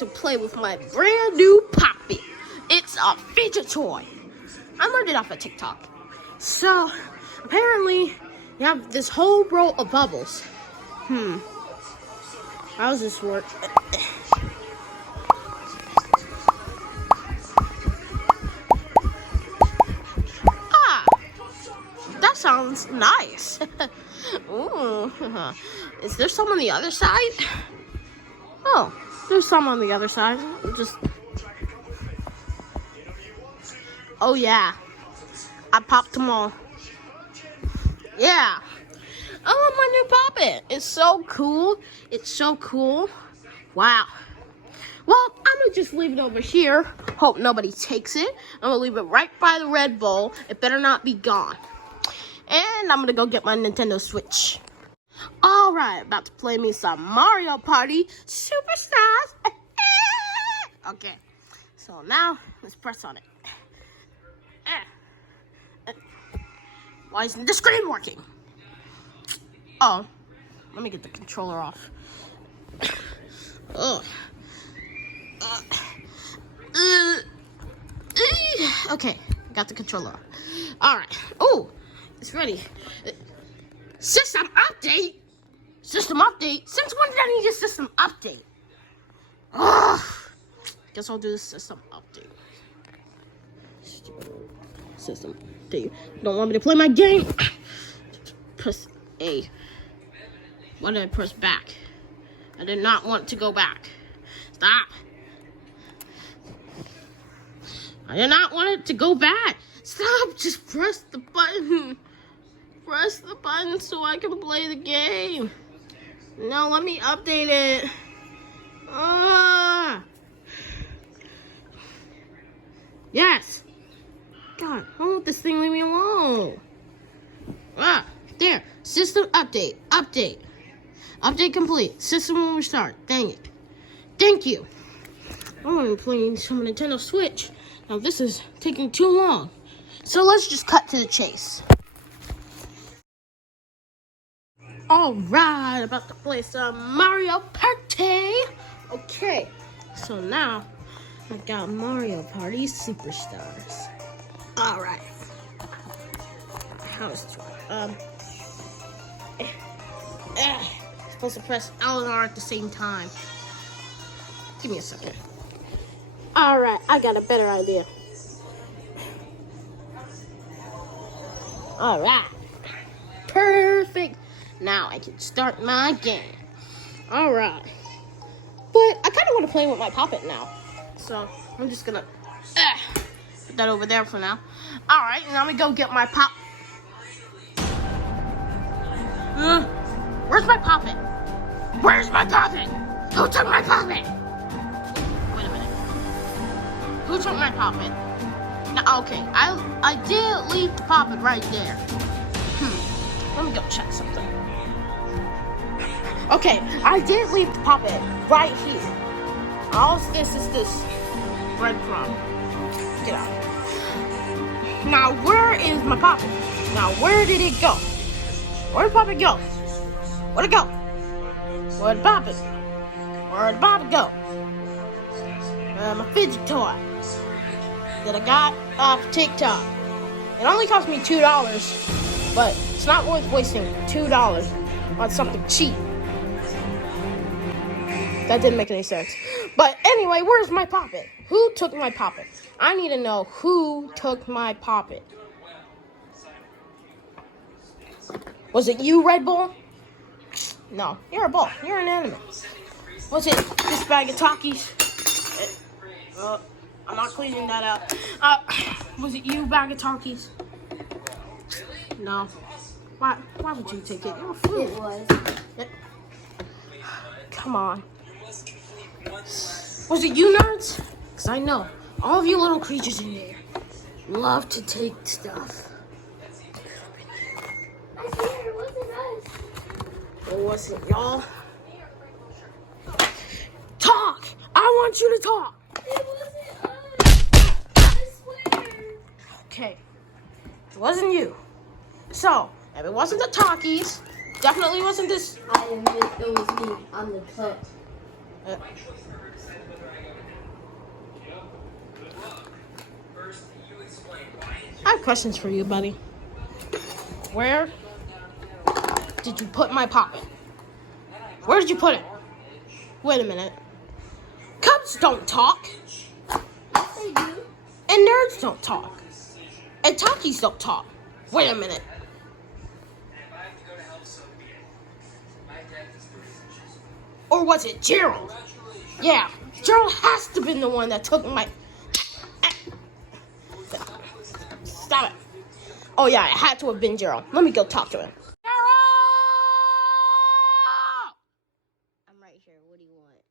to play with my brand new Poppy. It's a fidget toy. I learned it off of TikTok. So, apparently, you have this whole row of bubbles. How does this work? That sounds nice. Ooh. Is there some on the other side? Oh, there's some on the other side. Oh yeah, I popped them all. Yeah. I love my new Poppet. It's so cool. It's so cool. Wow. Well, I'm going to just leave it over here. Hope nobody takes it. I'm going to leave it right by the Red Bull. It better not be gone. And I'm going to go get my Nintendo Switch. All right, about to play me some Mario Party Superstars. Okay, so now let's press on it. Why isn't the screen working? Oh, let me get the controller off. Okay, got the controller off. All right. Oh, it's ready. System update? System update? Since when did I need a system update? Guess I'll do the system update. System update. Don't want me to play my game? Press A. Why did I press back? I did not want to go back. Stop. I did not want it to go back. Stop. Just press the button. Press the button so I can play the game. No, let me update it. Yes. God, why won't this thing leave me alone? There. System update. Update. Update complete. System will restart. Dang it. Thank you. I want to be playing some Nintendo Switch. Now this is taking too long. So let's just cut to the chase. Alright, about to play some Mario Party. Okay, so now I got Mario Party Superstars. Alright. How is this one? Supposed to press L and R at the same time. Give me a second. Alright, I got a better idea. Alright. Perfect. Now I can start my game. Alright. But I kind of want to play with my Poppet now. So I'm just going to put that over there for now. Alright, now I'm going to go get my Pop. Where's my Poppet? Where's my Poppet? Who took my Poppet? Wait a minute. Who took my Poppet? No, okay, I did leave the Poppet right there. Let me go check something. Okay, I did leave the Poppet right here. All this is this breadcrumb. Get out. Now, where is my Poppet? Now, where did it go? Where did Poppet go? Where'd it go? Where'd Poppet? Where'd Poppet go? My fidget toy that I got off TikTok. It only cost me $2, but it's not worth wasting $2 on something cheap. That didn't make any sense. But anyway, where's my Poppet? Who took my Poppet? I need to know who took my Poppet. Was it you, Red Bull? No, you're a bull. You're an animal. Was it this bag of Takis? I'm not cleaning that out. Was it you, bag of Takis? No. Why would you take it? You're a fool. It was. Come on. Was it you, nerds? Because I know all of you little creatures in there love to take stuff. I swear it wasn't us. It wasn't y'all. Talk! I want you to talk. It wasn't us. I swear. Okay. It wasn't you. So, if it wasn't the Takis, definitely wasn't this. I admit it was me on the cut. I have questions for you, buddy. Where did you put my poppet? Where did you put it? Wait a minute. Cubs don't talk. Yes, they do. And nerds don't talk. And talkies don't talk. Wait a minute. Or was it Gerald? Yeah, Gerald has to have been the one that took my... Stop it. Oh yeah, it had to have been Gerald. Let me go talk to him. Gerald! I'm right here. What do you want?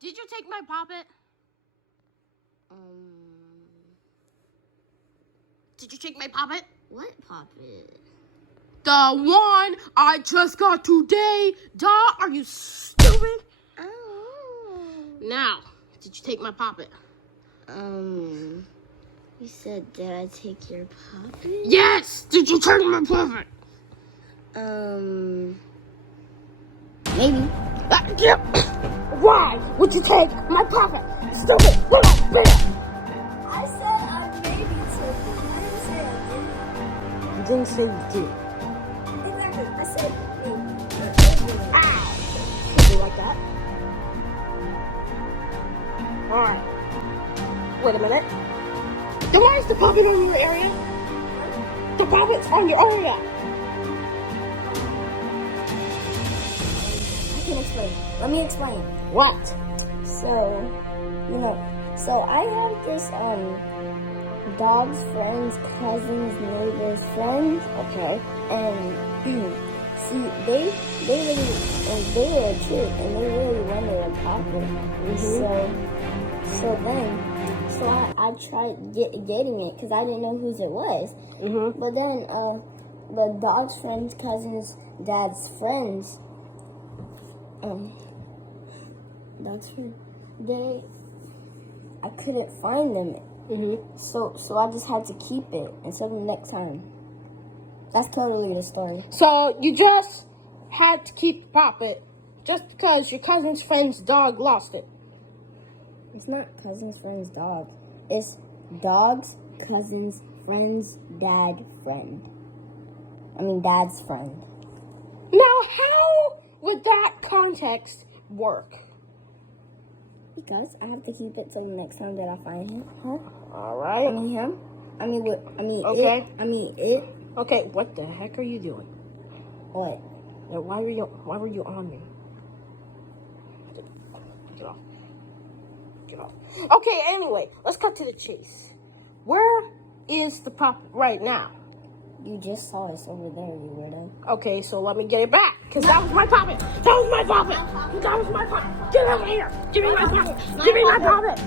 Did you take my poppet? Did you take my poppet? What poppet? The one I just got today. Duh, are you stupid? Oh. Now, did you take my poppet? You said, did I take your poppet? Yes! Did you take my poppet? Maybe. Why would you take my poppet? Stupid little bitch! I said I maybe took it. I didn't say I didn't. You didn't say you did. Exactly. I said maybe. Ow! Something like that. Alright. Wait a minute. Then why is the poppet on your area? The poppet's on your area. I can explain. Let me explain. What? So, so I have this, dog's friends, cousins, neighbors, friends. Okay. And, see, they really, and they were a trip, and they really wanted a poppet. So I tried getting it, because I didn't know whose it was. But then, the dog's friends, cousins, dad's friends, I couldn't find them. So I just had to keep it until the next time. That's totally the story. So you just had to keep the poppet just because your cousin's friend's dog lost it. It's not cousin's friend's dog. It's dog's cousin's friend's dad's friend. Dad's friend. Now, how would that context work? Because I have to keep it till the next time that I find him. Huh? All right. Him. Okay. It. Okay, what the heck are you doing? What? Why were you on me? Get off. Get off. Okay, anyway, let's cut to the chase. Where is the pup right now? You just saw us over there, you weirdo. Okay, so let me get it back, because that was my puppet. That was my puppet. That was my puppet. Get over here. Give me my puppet. Give me my puppet.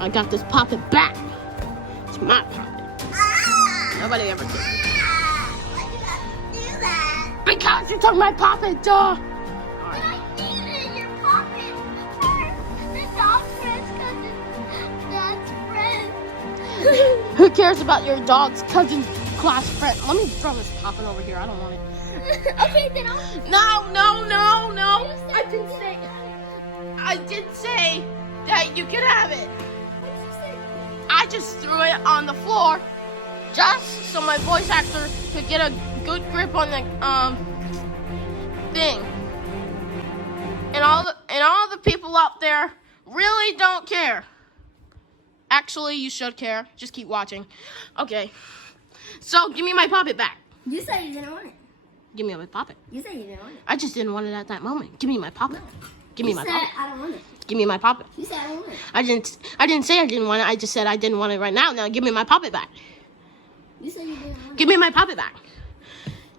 I got this puppet back. It's my puppet. Nobody ever did. Why did you have to do that? Because you took my puppet, duh. I needed your poppet for the dog friend's cousin, dad's friend. Who cares about your dog's cousin's class friend? Let me throw this poppet over here. I don't want it. Okay, then I'll... No. I did say that you could have it. What did you say? I just threw it on the floor just so my voice actor could get a good grip on the thing. And all the people out there really don't care. Actually, you should care. Just keep watching. Okay. So, give me my poppet back. You said you didn't want it. Give me my poppet. You said you didn't want it. I just didn't want it at that moment. Give me my poppet. Give me my poppet. I don't want it. Give me my poppet. You said I don't want it. I didn't say I didn't want it. I just said I didn't want it right now. Now give me my poppet back. You said you didn't want it. Give me my poppet back.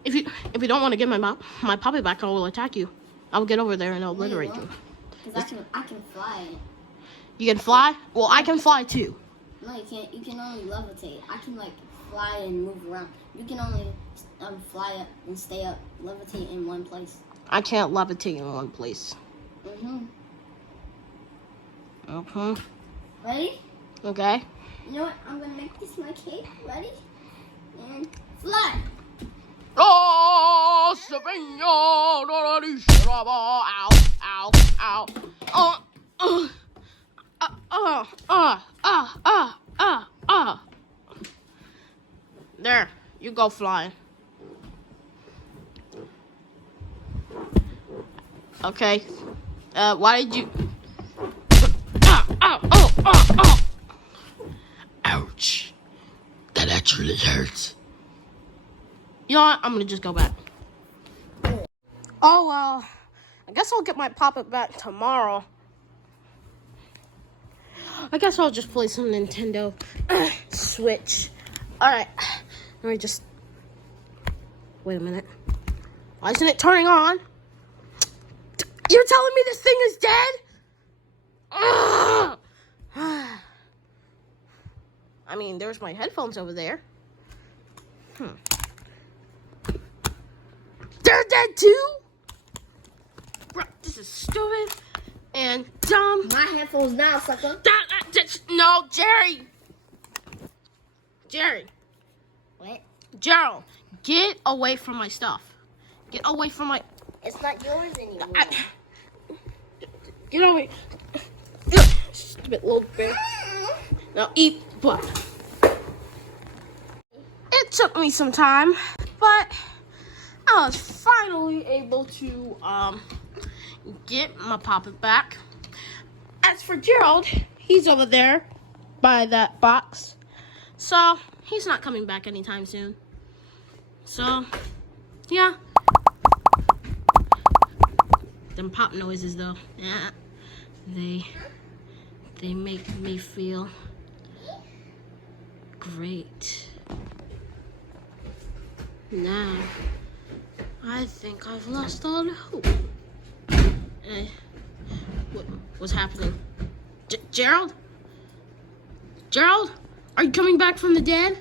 If you don't want to give my poppet back, I will attack you. I will get over there and I'll obliterate you. Because I can fly. You can fly? Well, I can fly too. No, you can't. You can only levitate. I can fly and move around. You can only fly up and stay up, levitate in one place. I can't levitate in one place. Ready? Okay. You know what? I'm gonna make this my cape. Ready? And fly. Oh, ow, ow, ow. There, you go flying. Okay. Why did you? Ouch. That actually hurts. You know what? I'm gonna just go back. Oh well. I guess I'll get my Pop-It back tomorrow. I guess I'll just play some Nintendo Switch. Alright. Let me just... Wait a minute. Why isn't it turning on? You're telling me this thing is dead? Ugh. I mean, there's my headphones over there. They're dead too? Bro, this is stupid and dumb. My headphones now, sucker. No, Jerry. Jerry. What? Gerald, get away from my stuff. Get away from my... It's not yours anymore. Get away. Stupid little bear. Now eat butt. It took me some time, but I was finally able to get my Pop-It back. As for Gerald, he's over there by that box. So, he's not coming back anytime soon. So, yeah. Them pop noises though, yeah, they make me feel great. Now, I think I've lost all the hope. What's happening? Gerald? Gerald? Are you coming back from the dead?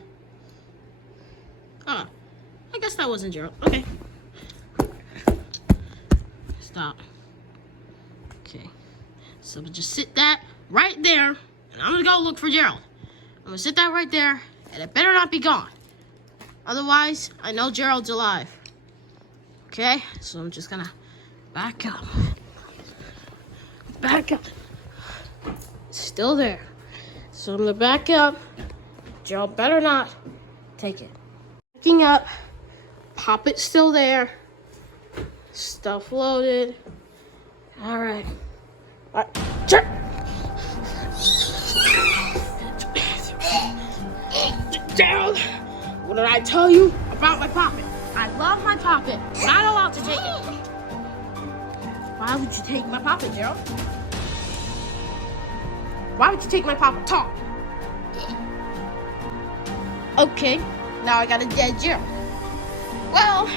Oh, I guess that wasn't Gerald. Okay. Stop. Okay. So just sit that right there, and I'm gonna go look for Gerald. I'm gonna sit that right there, and it better not be gone. Otherwise, I know Gerald's alive. Okay? So I'm just gonna back up. Back up. It's still there. So I'm gonna back up. Gerald better not take it. Backing up. Pop-It still there. Stuff loaded. All right. Gerald, what did I tell you about my Pop-It? I love my Pop-It. Not allowed to take it. Why would you take my Pop-It, Gerald? Why would you take my Pop-It? Talk. Okay, now I got a dead Gerald. Well,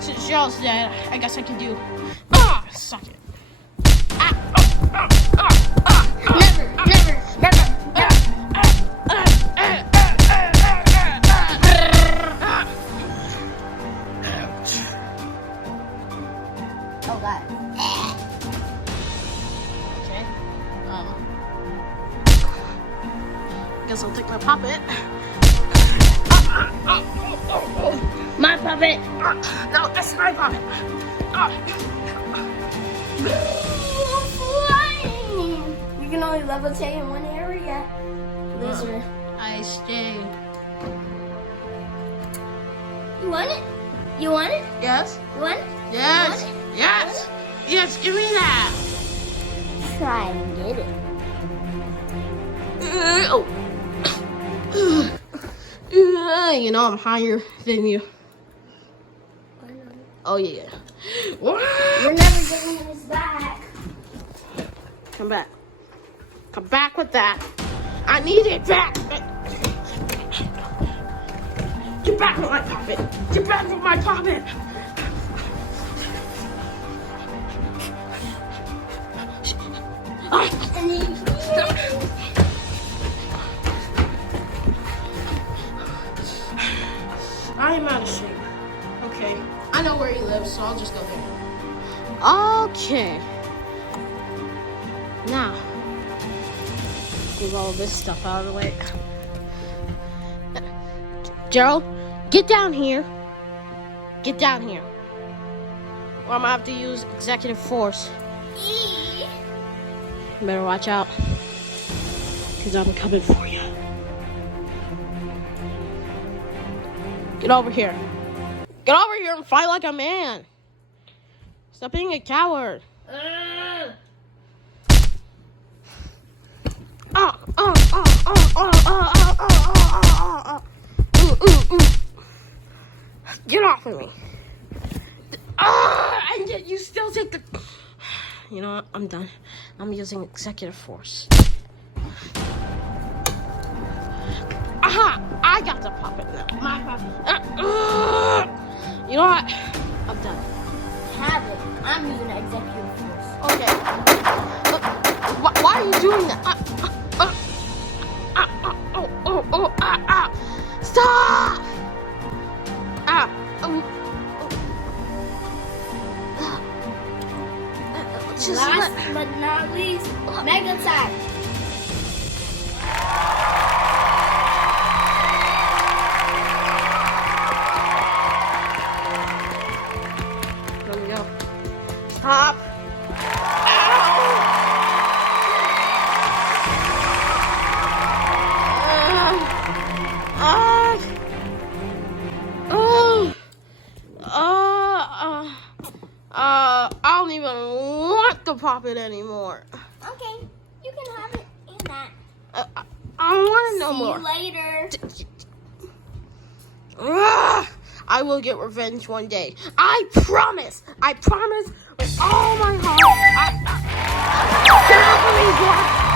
since Gerald's dead, I guess I can do... suck it. Never. Oh, God. Okay. Guess I'll take my Pop-It. My Pop-It. No, that's my Pop-It. Flying. You can only levitate in one area. Loser. I stay. You want it? You want it? Yes. You want it? Yes. You want it? Yes. Yes. Give me that. Try and get it. You know I'm higher than you. I know. Oh yeah. You're never getting this back. Come back. Come back with that. I need it back. Get back with my Pop-It. Get back with my Pop-It. I am out of shape. Okay. I know where he lives, so I'll just go there. Okay. Now, get all this stuff out of the way. Gerald, get down here. Get down here. Or I'm gonna have to use executive force. You better watch out. because I'm coming for you. Get over here. Get over here and fight like a man. Stop being a coward. Get off of me. And yet you still take the... You know what? I'm done. I'm using executive force. Aha! I got the puppet now. My puppet. You know what? I'm done. Have it. I'm using executive force. Okay. Why are you doing that? Stop! Last but not least, Mega Attack. There we go. Stop. I don't even want the puppet anymore. Okay, you can have it in that. I don't want it no See more. you later. I will get revenge one day. I promise. I promise with all my heart. Get off of me, boy.